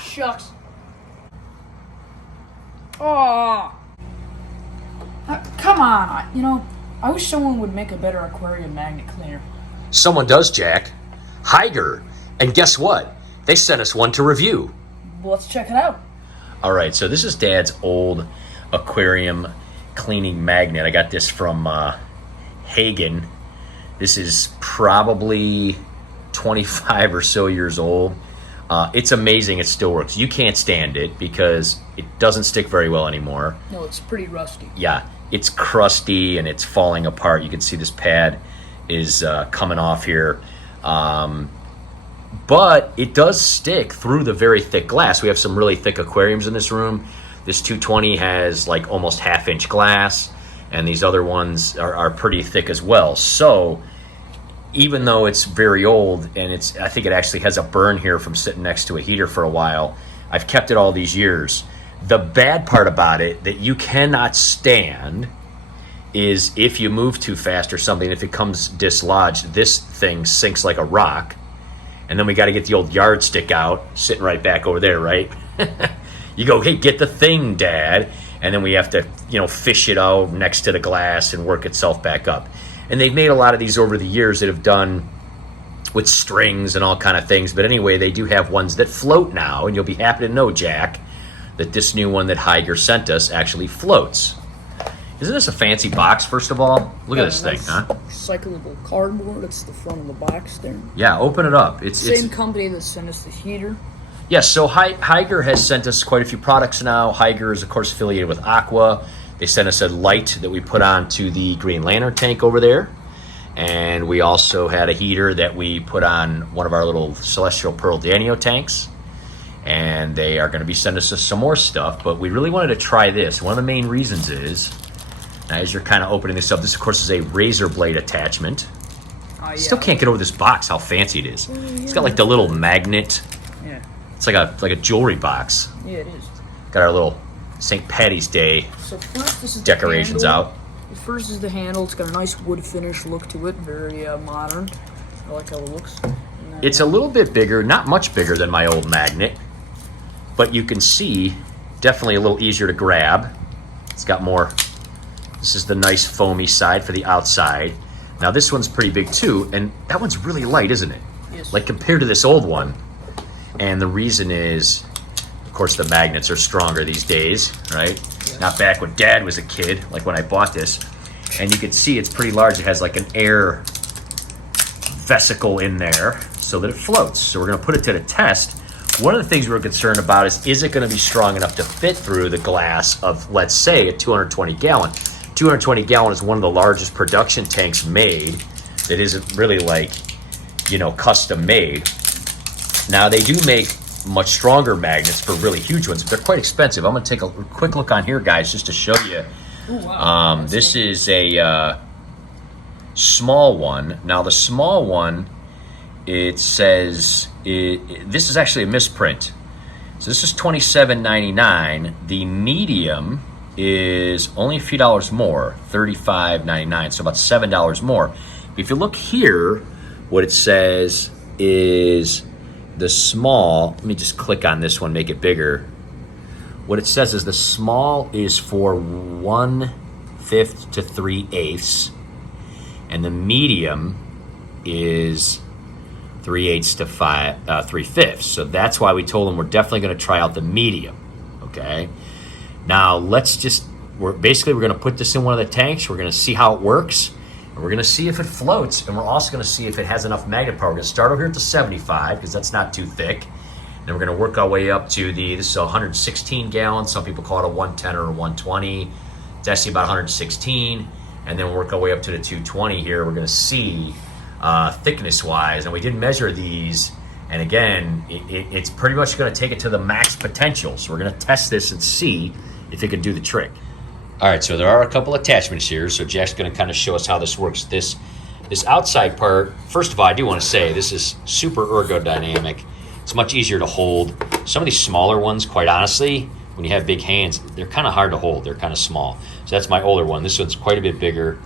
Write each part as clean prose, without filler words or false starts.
shucks. Oh. Come on. I wish someone would make a better aquarium magnet cleaner. Someone does, Jack. Hygger. And guess what? They sent us one to review. Let's check it out. All right, so this is Dad's old aquarium cleaning magnet. I got this from Hygger. This is probably 25 or so years old. It's amazing it still works. You can't stand it because it doesn't stick very well anymore. No, it's pretty rusty. Yeah, it's crusty and it's falling apart. You can see this pad is coming off here. But it does stick through the very thick glass. We have some really thick aquariums in this room. This 220 has like almost half-inch glass, and these other ones are pretty thick as well. So even though it's very old, and I think it actually has a burn here from sitting next to a heater for a while, I've kept it all these years. The bad part about it that you cannot stand is if you move too fast or something, if it comes dislodged, this thing sinks like a rock. And then we got to get the old yardstick out, sitting right back over there, right? You go, hey, get the thing, Dad. And then we have to, fish it out next to the glass and work itself back up. And they've made a lot of these over the years that have done with strings and all kind of things. But anyway, they do have ones that float now. And you'll be happy to know, Jack, that this new one that Hygger sent us actually floats. Isn't this a fancy box, first of all? Look at this thing, huh? Recyclable cardboard. It's the front of the box there. Yeah, open it up. It's Same company that sent us the heater. Yes, so Hygger has sent us quite a few products now. Hygger is, of course, affiliated with Aqua. They sent us a light that we put onto the Green Lantern tank over there. And we also had a heater that we put on one of our little Celestial Pearl Danio tanks. And they are going to be sending us some more stuff. But we really wanted to try this. One of the main reasons is, now as you're kind of opening this up, this, of course, is a razor blade attachment. Yeah. Still can't get over this box, how fancy it is. It's got like the little magnet. Yeah. It's like a jewelry box. Yeah, it is. Got our little St. Patty's Day So first, this is decorations the handle. out. The first is the handle. It's got a nice wood finish look to it. Very modern. I like how it looks. It's a little bit bigger, not much bigger than my old magnet. But you can see, definitely a little easier to grab. It's got more. This is the nice foamy side for the outside. Now this one's pretty big too, and that one's really light, isn't it? Yes. Like compared to this old one. And the reason is, of course, the magnets are stronger these days, right? Yes. Not back when Dad was a kid, like when I bought this. And you can see it's pretty large. It has like an air vesicle in there so that it floats. So we're gonna put it to the test. One of the things we're concerned about is it gonna be strong enough to fit through the glass of, let's say, a 220 gallon. 220 gallon is one of the largest production tanks made that isn't really like, custom made. Now they do make much stronger magnets for really huge ones, but they're quite expensive. I'm gonna take a quick look on here, guys, just to show you. Ooh, wow. This is a small one. Now the small one, it says, this is actually a misprint. So this is $27.99. The medium is only a few dollars more, $35.99, so about $7 more. If you look here, what it says is the small, let me just click on this one, make it bigger. What it says is the small is for 1/5 to 3/8, and the medium is 3/8 to 3/5. So that's why we told them we're definitely going to try out the medium, okay? Now we're going to put this in one of the tanks. We're going to see how it works. And we're going to see if it floats. And we're also going to see if it has enough magnet power. We're going to start over here at the 75 because that's not too thick. Then we're going to work our way up to this is a 116 gallons. Some people call it a 110 or a 120. It's actually about 116. And then we'll work our way up to the 220 here. We're going to see thickness wise. And we did measure these. And again, it's pretty much going to take it to the max potential. So we're going to test this and see if it can do the trick. All right, so there are a couple attachments here. So Jack's going to kind of show us how this works. This outside part, first of all, I do want to say this is super ergodynamic. It's much easier to hold. Some of these smaller ones, quite honestly, when you have big hands, they're kind of hard to hold. They're kind of small. So that's my older one. This one's quite a bit bigger.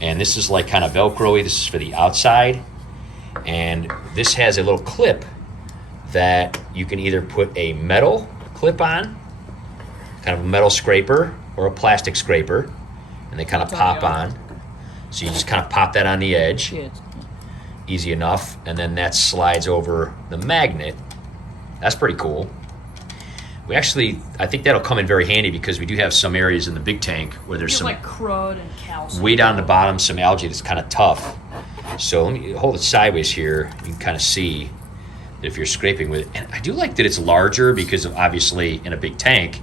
And this is like kind of Velcro-y. This is for the outside. And this has a little clip that you can either put a metal clip on, kind of a metal scraper, or a plastic scraper, and they kind of pop on. So you just kind of pop that on the edge. Easy enough. And then that slides over the magnet. That's pretty cool. We actually, I think that'll come in very handy because we do have some areas in the big tank where there's some like crud and calcium. Way down the bottom, some algae that's kind of tough. So let me hold it sideways here. You can kind of see that if you're scraping with it. And I do like that it's larger because of obviously in a big tank,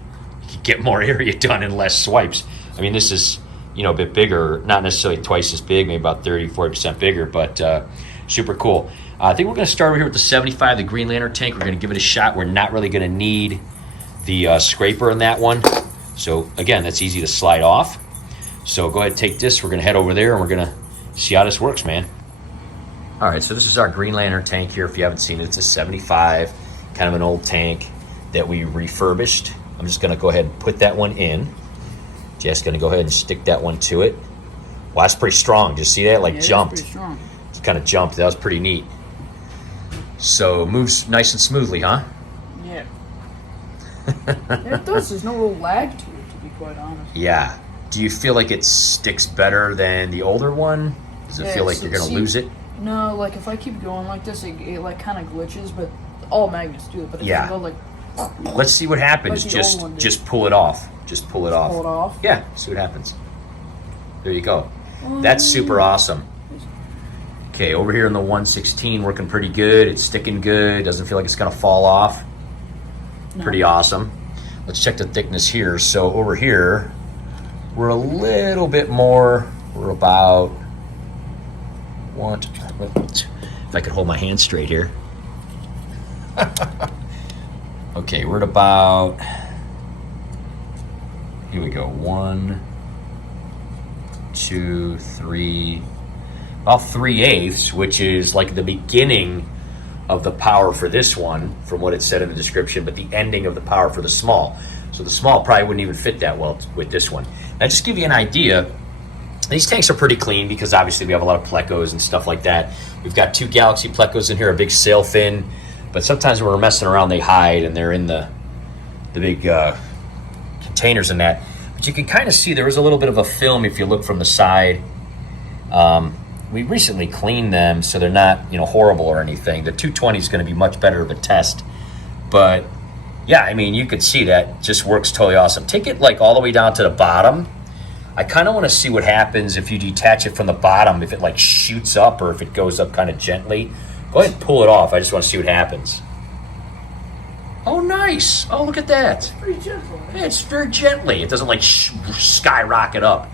you can get more area done in less swipes. I mean, this is, you know, a bit bigger, not necessarily twice as big, maybe about 30-40% bigger, but super cool. I think we're going to start over here with the 75, the Green Lantern tank. We're going to give it a shot. We're not really going to need the scraper in that one. So again, that's easy to slide off. So go ahead and take this. We're going to head over there and we're going to see how this works, man. All right, so this is our Green Lantern tank here. If you haven't seen it, it's a 75, kind of an old tank that we refurbished. I'm just going to go ahead and put that one in. Just going to go ahead and stick that one to it. Wow, that's pretty strong. Did you see that? Like jumped. Pretty strong. It kind of jumped. That was pretty neat. So it moves nice and smoothly, huh? Yeah. It does. There's no real lag to it, to be quite honest. Yeah. Do you feel like it sticks better than the older one? Does it feel like you're going to lose it? No, like if I keep going like this, it like kind of glitches, but all magnets do it. But it doesn't go like... Let's see what happens. Like just pull it off. Just pull it off. Pull it off? Yeah, see what happens. There you go. That's super awesome. Okay, over here in the 116, working pretty good. It's sticking good. Doesn't feel like it's going to fall off. No. Pretty awesome. Let's check the thickness here. So over here, we're a little bit more. We're about if I could hold my hand straight here. Okay, we're at about, here we go, 1, 2, 3, about 3/8, which is like the beginning of the power for this one, from what it said in the description, but the ending of the power for the small. So the small probably wouldn't even fit that well with this one. Now, just to give you an idea, these tanks are pretty clean because obviously we have a lot of plecos and stuff like that. We've got 2 Galaxy plecos in here, a big sail fin, but sometimes when we're messing around, they hide and they're in the big containers and that. But you can kind of see there is a little bit of a film if you look from the side. We recently cleaned them, so they're not, you know, horrible or anything. The 220 is going to be much better of a test. But yeah, I mean, you could see that just works totally awesome. Take it like all the way down to the bottom. I kind of want to see what happens if you detach it from the bottom, if it like shoots up or if it goes up kind of gently. Go ahead and pull it off. I just want to see what happens. Oh, nice. Oh, look at that. It's pretty gentle. Yeah, it's very gently. It doesn't like skyrocket up.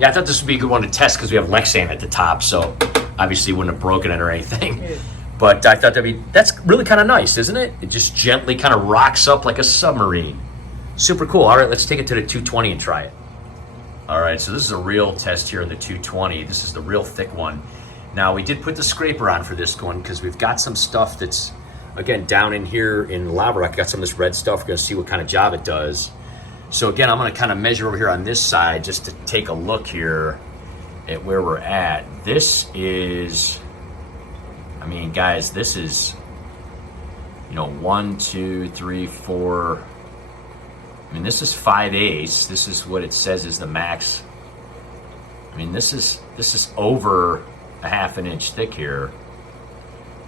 Yeah, I thought this would be a good one to test because we have Lexan at the top, so obviously wouldn't have broken it or anything. Yeah. But I thought that's really kind of nice, isn't it? It just gently kind of rocks up like a submarine. Super cool. All right, let's take it to the 220 and try it. All right, so this is a real test here in the 220. This is the real thick one. Now, we did put the scraper on for this one because we've got some stuff that's, again, down in here in lava rock. Got some of this red stuff. We're going to see what kind of job it does. So, again, I'm going to kind of measure over here on this side just to take a look here at where we're at. This is, I mean, guys, this is, you know, 1, 2, 3, 4. I mean, this is 5/8. This is what it says is the max. I mean, this is over a half an inch thick here.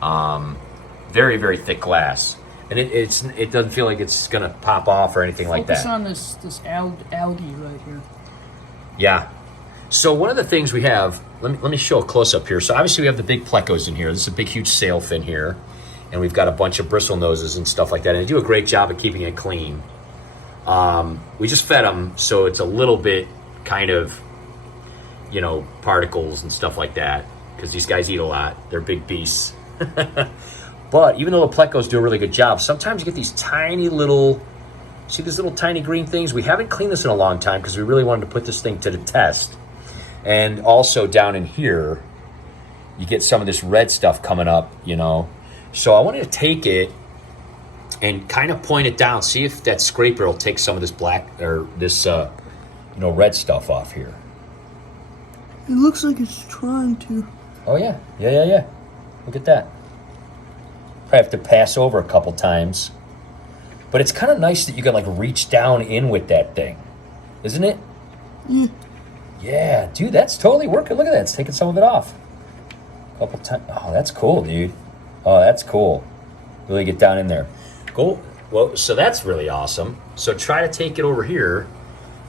Very, very thick glass, and it doesn't feel like it's gonna pop off or anything like that. Focus on this algae right here. Yeah. So one of the things we have, let me show a close up here. So obviously we have the big plecos in here. This is a big, huge sail fin here, and we've got a bunch of bristle noses and stuff like that. And they do a great job of keeping it clean. We just fed them, so it's a little bit kind of, you know, particles and stuff like that, because these guys eat a lot. They're big beasts. But even though the plecos do a really good job, sometimes you get these tiny little, see these little tiny green things? We haven't cleaned this in a long time because we really wanted to put this thing to the test. And also down in here, you get some of this red stuff coming up, you know. So I wanted to take it and kind of point it down, see if that scraper will take some of this black or this, you know, red stuff off here. It looks like it's trying to. Oh yeah, yeah. Look at that. I have to pass over a couple times. But it's kind of nice that you can like reach down in with that thing, isn't it? Yeah. Yeah, dude, that's totally working. Look at that, it's taking some of it off. A couple times. Oh, that's cool, dude. Oh, that's cool. Really get down in there. Cool. Well, so that's really awesome. So try to take it over here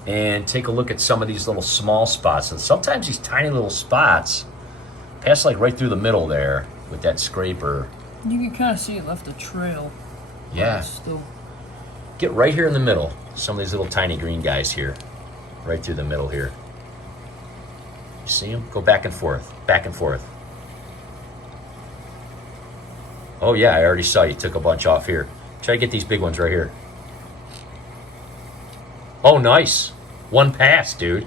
and take a look at some of these little small spots. And sometimes these tiny little spots pass like right through the middle there with that scraper. You can kind of see it left a trail. Yeah. Still. Get right here in the middle. Some of these little tiny green guys here. Right through the middle here. You see them? Go back and forth. Back and forth. Oh yeah, I already saw you took a bunch off here. Try to get these big ones right here. Oh, nice. One pass, dude.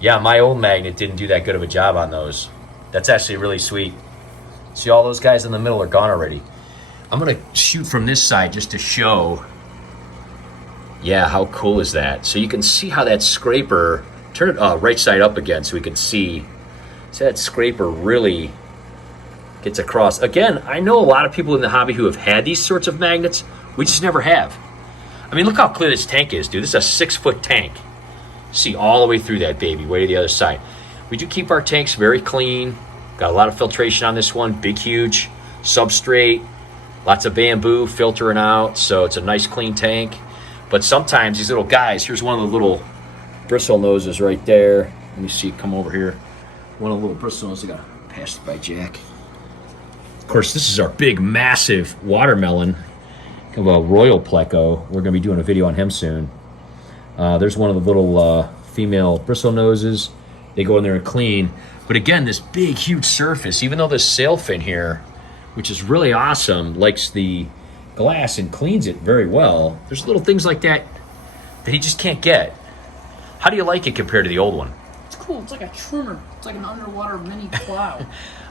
Yeah, my old magnet didn't do that good of a job on those. That's actually really sweet. See, all those guys in the middle are gone already. I'm going to shoot from this side just to show. Yeah, how cool is that? So you can see how that scraper, turn it right side up again so we can see. So that scraper really gets across. Again, I know a lot of people in the hobby who have had these sorts of magnets. We just never have. I mean, look how clear this tank is, dude. This is a 6-foot tank. See all the way through that baby, way to the other side. We do keep our tanks very clean. Got a lot of filtration on this one. Big, huge substrate. Lots of bamboo filtering out. So it's a nice, clean tank. But sometimes these little guys, here's one of the little bristle noses right there. Let me see, come over here. One of the little bristle noses. I got to pass it by Jack. Of course, this is our big, massive watermelon. Kind of a royal pleco. We're going to be doing a video on him soon. There's one of the little female bristle noses. They go in there and clean. But again, this big, huge surface, even though this sail fin here, which is really awesome, likes the glass and cleans it very well, there's little things like that that he just can't get. How do you like it compared to the old one? It's cool. It's like a trimmer. It's like an underwater mini plow.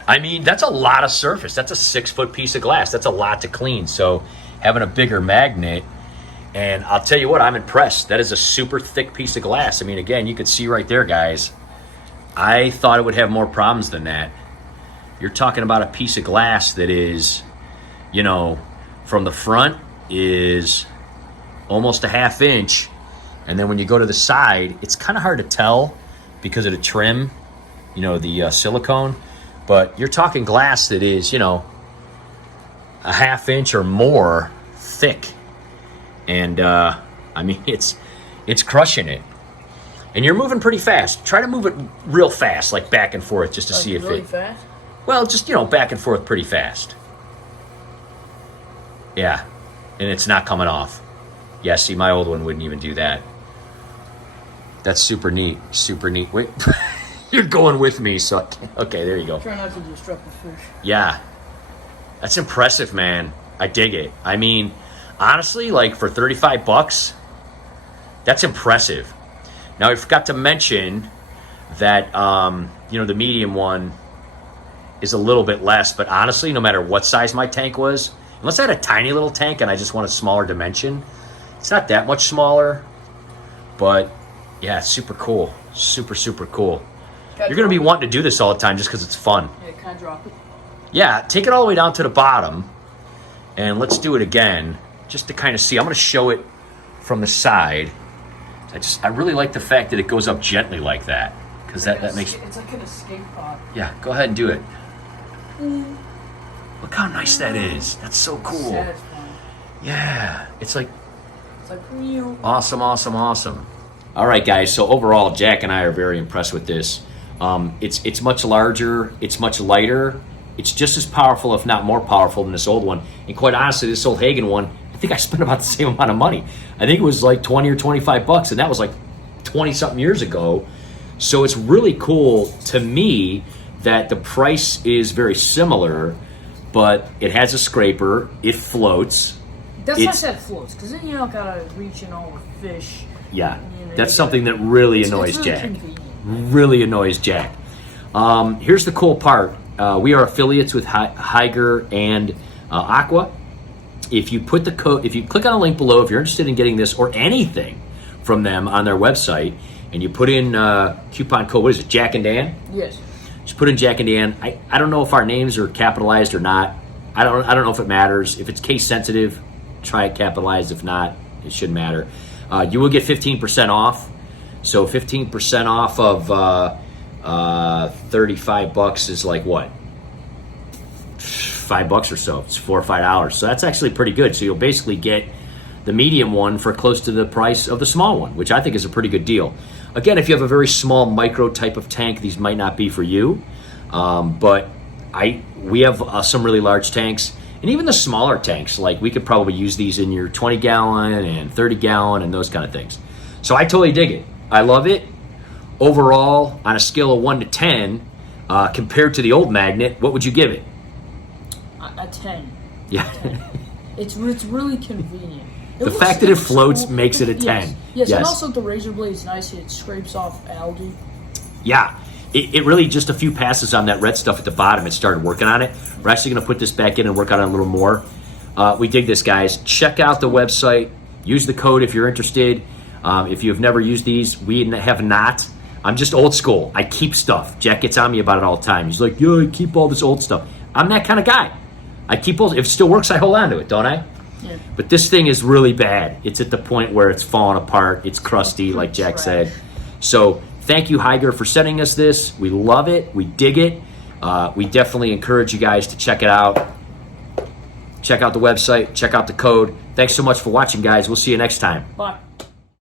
I mean, that's a lot of surface. That's a 6-foot piece of glass. That's a lot to clean. So having a bigger magnet, and I'll tell you what, I'm impressed. That is a super thick piece of glass. I mean, again, you can see right there, guys. I thought it would have more problems than that. You're talking about a piece of glass that is, you know, from the front is almost a 1/2 inch. And then when you go to the side, it's kind of hard to tell because of the trim, you know, the silicone. But you're talking glass that is, you know, a 1/2 inch or more thick. And, I mean, it's crushing it. And you're moving pretty fast. Try to move it real fast, like back and forth, just to see if really it... fast? Well, just, you know, back and forth pretty fast. Yeah. And it's not coming off. Yeah, see, my old one wouldn't even do that. That's super neat. Super neat. Wait. You're going with me, so I can't. Okay, there you go. Try not to disrupt the fish. Yeah. That's impressive, man. I dig it. I mean, honestly, like for $35, that's impressive. Now, I forgot to mention that, you know, the medium one is a little bit less, but honestly, no matter what size my tank was, unless I had a tiny little tank and I just want a smaller dimension, it's not that much smaller, but yeah, it's super cool. Super, super cool. You're going to be wanting to do this all the time just because it's fun. Yeah, can I drop it? Yeah, take it all the way down to the bottom, and let's do it again, just to kind of see. I'm going to show it from the side. I really like the fact that it goes up gently like that, because that makes... It's like an escape pod. Yeah, go ahead and do it. Look how nice that is. That's so cool. Satisfying. Yeah, it's like real. awesome, awesome, awesome. All right, guys, so overall, Jack and I are very impressed with this. It's much larger, it's much lighter, it's just as powerful, if not more powerful, than this old one. And quite honestly, this old Hygger one, I think I spent about the same amount of money. I think it was like 20 or 25 bucks, and that was like 20-something years ago. So it's really cool to me that the price is very similar, but it has a scraper, it floats. That's why I said floats, because then you don't gotta reach in all the fish. Yeah, You know, that's something that really annoys it's really Jack. convenient. Really annoys Jack. Here's the cool part. We are affiliates with Hygger and Aqua. If you put the code, if you click on a link below, if you're interested in getting this or anything from them on their website, and you put in coupon code, what is it, Jack and Dan? Yes. Just put in Jack and Dan. I don't know if our names are capitalized or not. I don't know if it matters. If it's case sensitive, try it capitalized. If not, it shouldn't matter. You will get 15% off. So 15% off of $35 is like what? $5 or so. It's $4 or $5. So that's actually pretty good. So you'll basically get the medium one for close to the price of the small one, which I think is a pretty good deal. Again, if you have a very small micro type of tank, these might not be for you. But we have some really large tanks, and even the smaller tanks, like we could probably use these in your 20 gallon and 30 gallon and those kind of things. So I totally dig it. I love it. Overall, on a scale of 1 to 10, compared to the old magnet, what would you give it? A 10. Yeah. 10. It's really convenient. The fact that it floats makes it a 10. Yes, and also the razor blade's nice. It scrapes off algae. Yeah. It really, just a few passes on that red stuff at the bottom, it started working on it. We're actually going to put this back in and work on it a little more. We dig this, guys. Check out the website. Use the code if you're interested. If you have never used these, we have not. I'm just old school. I keep stuff. Jack gets on me about it all the time. He's like, I keep all this old stuff. I'm that kind of guy. I keep old. If it still works, I hold on to it, don't I? Yeah. But this thing is really bad. It's at the point where it's falling apart. It's crusty, like Jack said. So thank you, Hygger, for sending us this. We love it. We dig it. We definitely encourage you guys to check it out. Check out the website. Check out the code. Thanks so much for watching, guys. We'll see you next time. Bye.